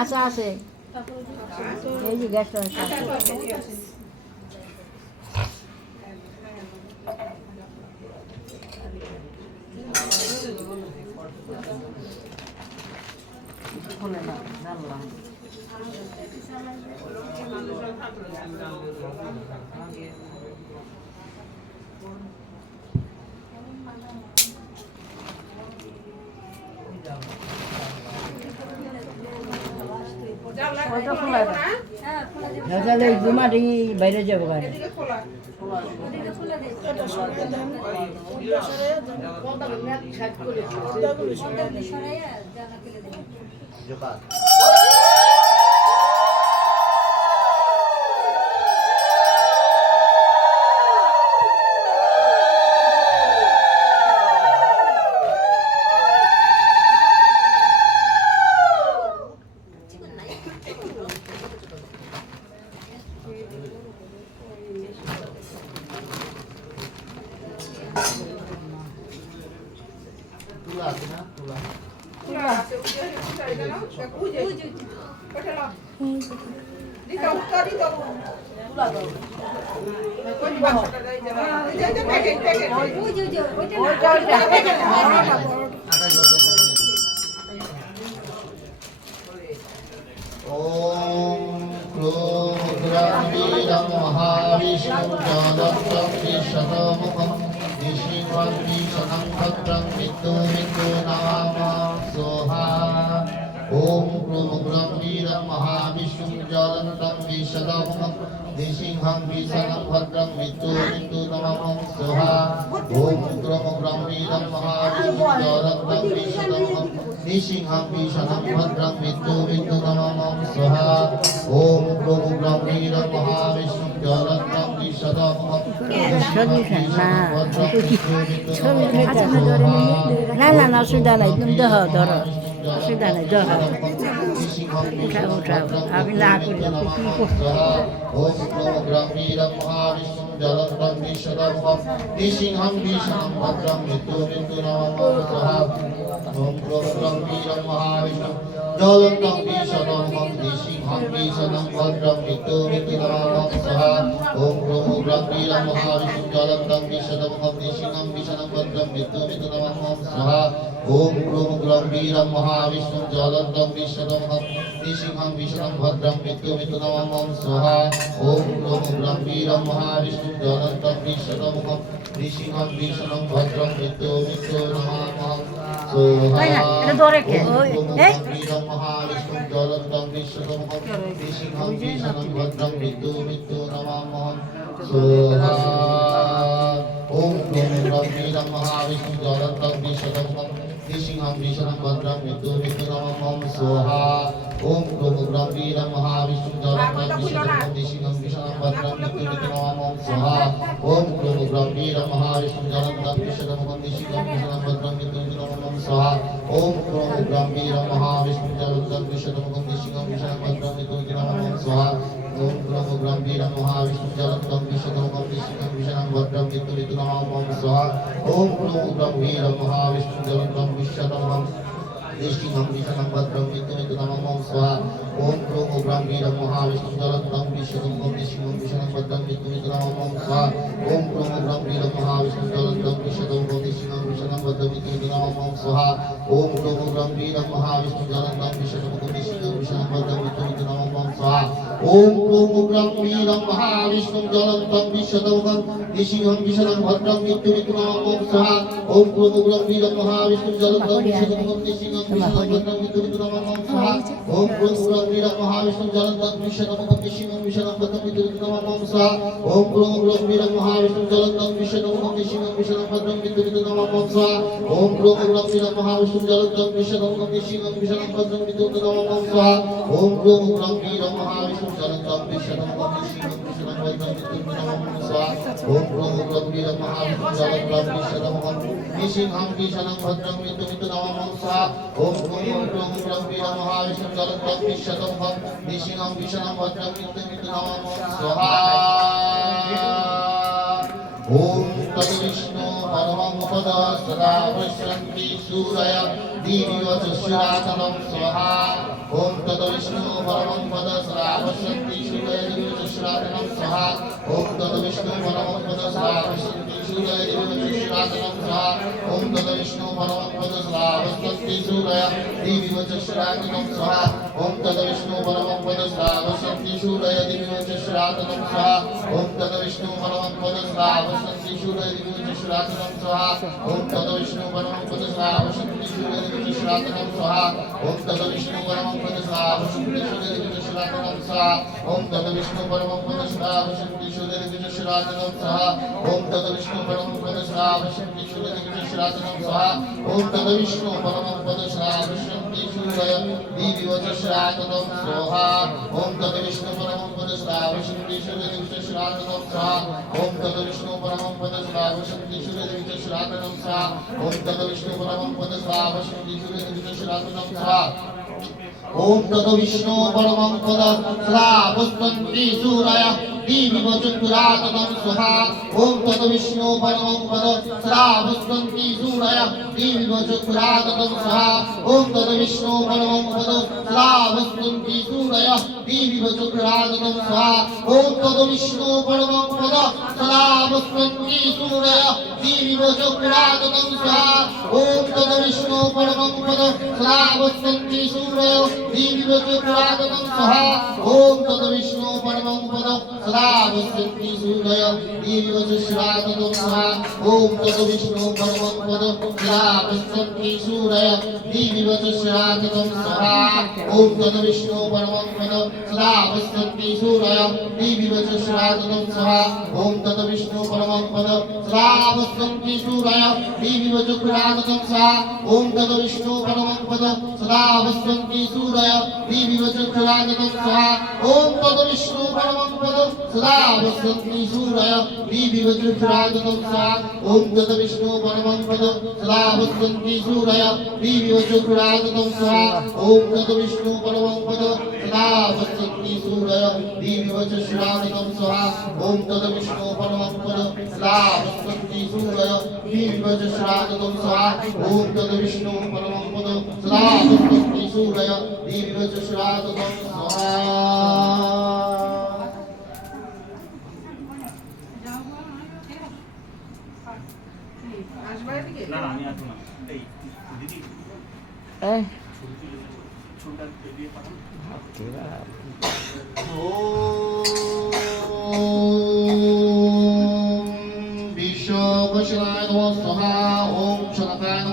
আছে আছে এই যে গ্যাসটা খুলে না জানলাম ঘুমাটি বাইরে যাবো सिंहं विषणं भद्रं मृत्यु मृत्यु नमः स्वाहा ओम ग्रम ग्रमीरं महाविष्णुं ज्वलन्तं विषणं निसिंहं विषणं भद्रं मृत्यु मृत्यु नमः स्वाहा ओम ग्रम ग्रमीरं महाविष्णुं ज्वलन्तं विषणं না অসুবিধা নাই তুমি ধরো ধরো অসুবিধা নাই ধরো উঠাও উঠাও আমি না করি ओम नमो ग्रामीरं महाविष्णुं ज्वलन्तं विषणं निसिंहं विषणं भद्रं मृत्यु मृत्यु नमः स्वाहा ओम नमो ग्रामीरं महाविष्णुं ज्वलन्तं विषणं निसिंहं विषणं भद्रं मृत्यु मृत्यु नमः स्वाहा ओम नमो ग्रामीरं महाविष्णुं ज्वलन्तं विषणं निसिंहं विषणं भद्रं मृत्यु मृत्यु नमः स्वाहा ओम नमो ग्रामीरं महाविष्णुं ज्वलन्तं विषणं निसिंहं विषणं भद्रं मृत्यु मृत्यु नमः स्वाहा ओम नमो ग्रामीरं महाविष्णुं ज्वलन्तं विषणं निसिंहं विषणं भद्रं मृत्यु मृत्यु नमः स्वाहा ग्रामीरं महाविष्णुं ज्वलन्तं विषणं निसिंहं विषणं भद्रं मृत्यु मृत्यु नमः स्वाहा ओम नमो ग्रामीरं महाविष्णुं ज्वलन्तं विषणं निसिंहं विषणं भद्रं मृत्यु मृत्यु नमः स्वाहा ओम नमो ग्रामीरं महाविष्णुं ज्वलन्तं विषणं निसिंहं विषणं भद्रं मृत्यु मृत्यु नमः स्वाहा ओम नमो ग्रामीरं महाविष्णुं ज्वलन्तं विषणं निसिंहं विषणं भद्रं मृत्यु मृत्यु नमः स्वाहा ओम नमो ग्रामीरं महाविष्णुं ज्वलन्तं विषणं निसिंहं विषणं भद्रं मृत्यु मृत्यु नमः स्वाहा ओम नमो ग्रामीरं महाविष्णुं ज्वलन्तं विषणं निसिंहं विषणं भद्रं मृत्यु मृत्यु नमः स्वाहा ओम नमो ग्रामीरं महाविष्णुं ज्वलन्तं विषणं निसिंहं विषणं भद्रं मृत्यु मृत्यु नमः स्वाहा ओम नमो ग्रामीरं महाविष्णुं ज्वलन्तं विषणं निसिंहं विषणं भद्रं मृत्यु मृत्यु नमः स्वाहा ओम नमो ग्रामीरं महाविष्णुं ज्वलन्तं विषणं निसिंहं विषणं भद्रं मृत्यु मृत्यु नमः स्वाहा ओम नमो ग्रामीरं महाविष्णुं ज्वलन्तं विषणं निसिंहं विषणं भद्रं मृत्यु मृत्यु नमः स्वाहा ओम नमो ग्रामीरं महाविष्णुं ज्वलन्तं विषणं निसिंहं विषणं भद्रं मृत्यु मृत्यु नमः स्वाहा ओम नमो ग्रामीरं महाविष्णुं ज्वलन्तं विषणं निसिंहं विषणं भद्रं मृत्यु मृत्यु नमः स्वाहा ओम नमो ग्रामीरं महाविष्णुं ज्वलन्तं विषणं निसिंहं विषणं भद्रं मृत्यु मृत्यु नमः स्वाहा ओम नमो ग्रामीरं महाविष्णुं ज्वलन्तं विषणं निसिंहं विषणं भद्रं मृत्यु मृत्यु नमः स्वाहा ओम नमो ग्रामीरं महाविष्णुं ज्वलन्तं विषणं निसिंहं विषणं भद्रं मृत्यु मृत्यु नमः स्वाहा ओम नमो ग्रामीरं महाविष्णुं ज्वलन्तं विषणं निसिंहं विषणं भद्रं मृत्यु मृत्यु नमः स्वाहा ओम नमो ग्रामीरं महाविष्णुं ज्वलन्तं विषणं निसिंहं विषणं भद्रं मृत्यु मृत्यु नमः स्वाहा ओम नमो ग्रामीरं महाविष्णुं ज्वलन्तं विषणं निसिंहं विषणं भद्रं मृत्यु मृत्यु नमः स्वाहा ओम तद्विष्णु परमं পদ সদা পশ্যন্তি সূরয় দিবিবচস্রাতনম স্বাহা ওম তদ বিষ্ণু পরমং পদ সদা পশ্যন্তি সূরয় দিবিবচস্রাতনম স্বাহা ওম তদ বিষ্ণু পরমং পদ সদা পশ্যন্তি সূরয় দিবিবচস্রাতনম স্বাহা ওম তদ বিষ্ণু পরমং পদ সদা পশ্যন্তি সূরয় দিবিবচস্রাতনম স্বাহা ওম তদ বিষ্ণু পরমং পদ সদা পশ্যন্তি সূরয় দিবিবচস্রাতনম স্বাহা ওম তদ বিষ্ণু পরমং পদ সদা পশ্যন্তি সূরয় দিবিবচস্রাতনম স্বাহা ওম তদ বিষ্ণু পরমং পদ সদা পশ্যন্তি সূরয় দিবিবচস্রাতনম স্বাহা ওম তদ বিষ্ণু পরমং পদ সদা পশ্যন্তি সূরয় দিবিবচস্রাতনম স্বাহা ওম তদ বিষ্ণু পরমং পদ সদা পশ্যন্তি সূরয় দিবিবচস্রাতনম স্বাহা ওম তদ বিষ্ণু পরমং পদ সদা পশ্যন্তি সূরয় দিবিবচস্রাতনম স্বাহা ওম তদ বিষ্ণু পরমং পদ সদা পশ্যন্তি সূরয় দিবিবচস্রাতনম স্বাহা ওম তদ বিষ্ণু পরমং পদ সদা পশ্যন্তি সূরয় দিবিবচস্রাতনম স্বাহা ওম তদ বিষ্ণু পরমং পদ সদা পশ্যন্তি সূরয় দিবিবচস্রাতনম স্বাহা ওম তদ বিষ্ণু পরমং পদ সদা পশ্যন্তি সূরয় দিবিবচস্রাতনম স্বাহা ওম তদ বিষ্ণু পরমং পদ সদা পশ্যন্তি সূরয় দিবিবচস্রাতনম স্বাহা ওম তদ বিষ্ণু পরমং পদ সদা পশ্যন্তি সূরয় দিবিবচস্রাতনম স্বাহা ওম তদ বিষ্ণু পরমং পদ সদা পশ্যন্তি সূরয় দিবিবচস্রাতনম স্বাহা ওম তদ বিষ্ণু পরমং পদ সদা পশ্যন্তি সূরয় দিবিবচস্রাতনম স্বাহা ওম তদ বিষ্ণু পরমং পদ সদা পশ্যন্তি সূরয় দিবিবচস্রাতনম স্বাহা ওম তদ বিষ্ণু পরমং পদ সদা পশ্যন্তি সূরয় দিবিবচস্রাতনম স্বাহা ওম তদ বিষ্ণু পরমং পদ সদা পশ্যন্তি সূরয় দিবিবচস্রাতনম স্বাহা ওম তদ বিষ্ণু পরমং পদ সদা পশ্যন্তি সূরয় দিবিবচস্রাতনম স্বাহা ওম তদ বিষ্ণু পরমং পদ সদা পশ্যন্তি সূরয় দিবিবচস্রাতনম স্বাহা ওম তদ বিষ্ণু পরমং পদ সদা পশ্যন্তি সূরয় দিবিবচস্রাতনম স্বাহা ওম তদ বিষ্ণু পরমং পদ সদা পশ্যন্তি সূরয় দিবিবচস্রাতনম স্বাহা ওম তদ বিষ্ণু পরমং পদ সদা পশ্যন্তি সূরয় দিবিবচস্রাতনম স্বাহা ওম তদ বিষ্ণু পরমং পদ সদা পশ্যন্তি সূরয় দিবিবচস্রাতনম স্বাহা ওম তদ বিষ্ণু পরমং পদ সদা পশ্যন্তি সূরয় দিবিবচস্রাতনম স্বাহা ওম তদ বিষ্ণু পরমং পদ সদা পশ্যন্তি সূরয় দিবিবচস্রাতনম স্বাহা না না আমি আসবো না এই দিদি এই ছবি তুলে ছবিটা দিয়ে পাঠান ওম বিশ্ব বৈষ্ণবায় নমঃ স্বাহা ওম শনকায় নমঃ